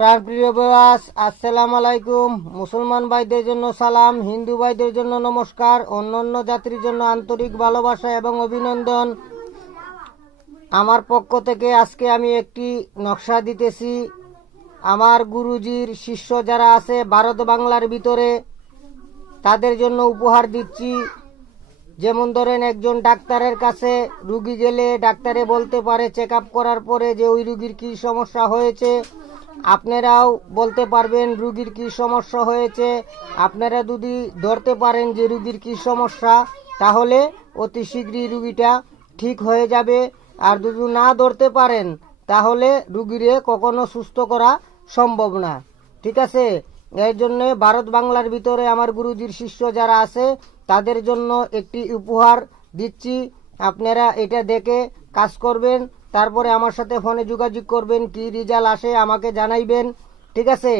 প্রাণপ্রিয় ভিউয়ার্স, আসসালামু আলাইকুম। মুসলমান ভাইদের জন্য সালাম, হিন্দু ভাইদের জন্য নমস্কার, অন্যান্য জাতির জন্য আন্তরিক ভালোবাসা এবং অভিনন্দন। আমার পক্ষ থেকে আজকে আমি একটি নকশা দিতেছি। আমার গুরুজির শিষ্য যারা আছে ভারত বাংলার ভিতরে, তাদের জন্য উপহার দিচ্ছি। যেমন ধরেন, একজন ডাক্তারের কাছে রুগী গেলে ডাক্তারে বলতে পারে চেক আপ করার পরে যে ওই রুগীর কি সমস্যা হয়েছে। আপনারাও বলতে পারবেন রুগীর কি সমস্যা হয়েছে। আপনারা যদি ধরতে পারেন যে রুগীর কি সমস্যা, তাহলে অতি শীঘ্রই রুগীটা ঠিক হয়ে যাবে। আর যদি না ধরতে পারেন, তাহলে রুগীরে কখনো সুস্থ করা সম্ভব না। ঠিক আছে, এর জন্য ভারত বাংলার ভিতরে আমার গুরুজির শিষ্য যারা আছে তাদের জন্য একটি উপহার দিচ্ছি। আপনারা এটা দেখে কাজ করবেন, তারপরে আমার সাথে ফোনে যোগাযোগ করবেন, কি রেজাল্ট আসে আমাকে জানাইবেন। ঠিক আছে,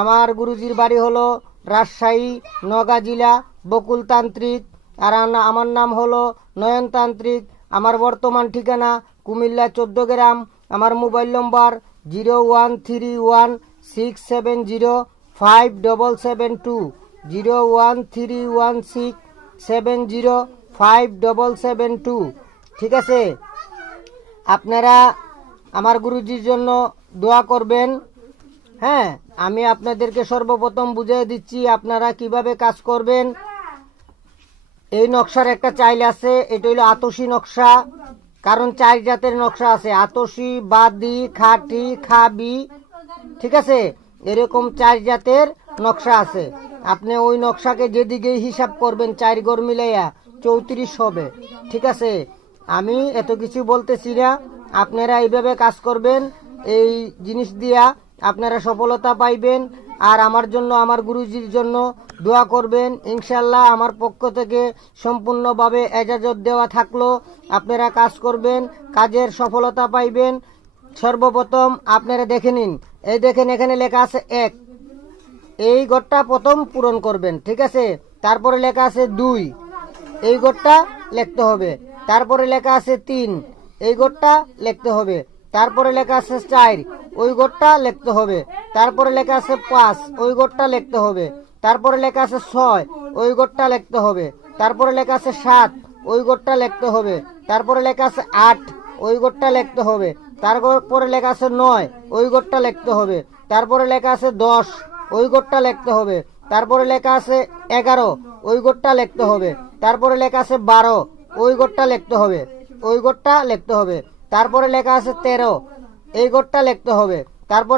আমার গুরুজির বাড়ি হলো রাজশাহী, নওগাঁ জেলা, বকুলতান্ত্রিক। আর আমার নাম হলো নয়নতান্ত্রিক। আমার বর্তমান ঠিকানা কুমিল্লা 14 গ্রাম। আমার মোবাইল নম্বর 01316705772, 01316705772। ঠিক আছে, আপনারা আমার গুরুজির জন্য দোয়া করবেন। হ্যাঁ, আমি আপনাদেরকে সর্বপ্রথম বুঝিয়ে দিচ্ছি আপনারা কিভাবে কাজ করবেন। এই নকশার একটা চাইল আছে, এটা হলো আতসী নকশা। কারণ 4 জাতের নকশা আছে: আতসী, বাদি, খাটি, খাবি। ঠিক আছে, এরকম 4 জাতের নকশা আছে। আপনি ওই নকশাকে যেদিকেই হিসাব করবেন 4 ঘর মিলাইয়া 34 হবে। ঠিক আছে, আমি এত কিছু বলতেছি না, আপনারা এইভাবে কাজ করবেন। এই জিনিস দিয়া আপনারা সফলতা পাইবেন। আর আমার জন্য, আমার গুরুজির জন্য দোয়া করবেন। ইনশাল্লাহ আমার পক্ষ থেকে সম্পূর্ণভাবে এজাজত দেওয়া থাকলো। আপনারা কাজ করবেন, কাজের সফলতা পাইবেন। সর্বপ্রথম আপনারা দেখে নিন, এই দেখেন এখানে লেখা আছে 1, এই ঘরটা প্রথম পূরণ করবেন। ঠিক আছে, তারপরে লেখা আছে 2, এই ঘরটা লিখতে হবে। তারপরে লেখা আছে 3, এই ঘরটা লিখতে হবে। তারপরে লেখা আছে 4, ওই ঘরটা লিখতে হবে। তারপরে লেখা আছে 5, ওই ঘরটা লিখতে হবে। তারপরে লেখা আছে 6, ওই ঘরটা লিখতে হবে। তারপরে লেখা আছে 7, ওই ঘরটা লিখতে হবে। তারপরে লেখা আছে 8, ওই ঘরটা লিখতে হবে। তারপরে লেখা আছে 9, ওই ঘরটা লিখতে হবে। তারপরে লেখা আছে 10, ওই ঘরটা লিখতে হবে। তারপরে লেখা আছে 11, ওই ঘরটা লিখতে হবে। তারপরে লেখা আছে 12, ওই ঘরটা লিখতে হবে। ওই ঘরটা লিখতে হবে। তারপরে লেখা আছে 13, এই ঘরটা লিখতে হবে। তারপরে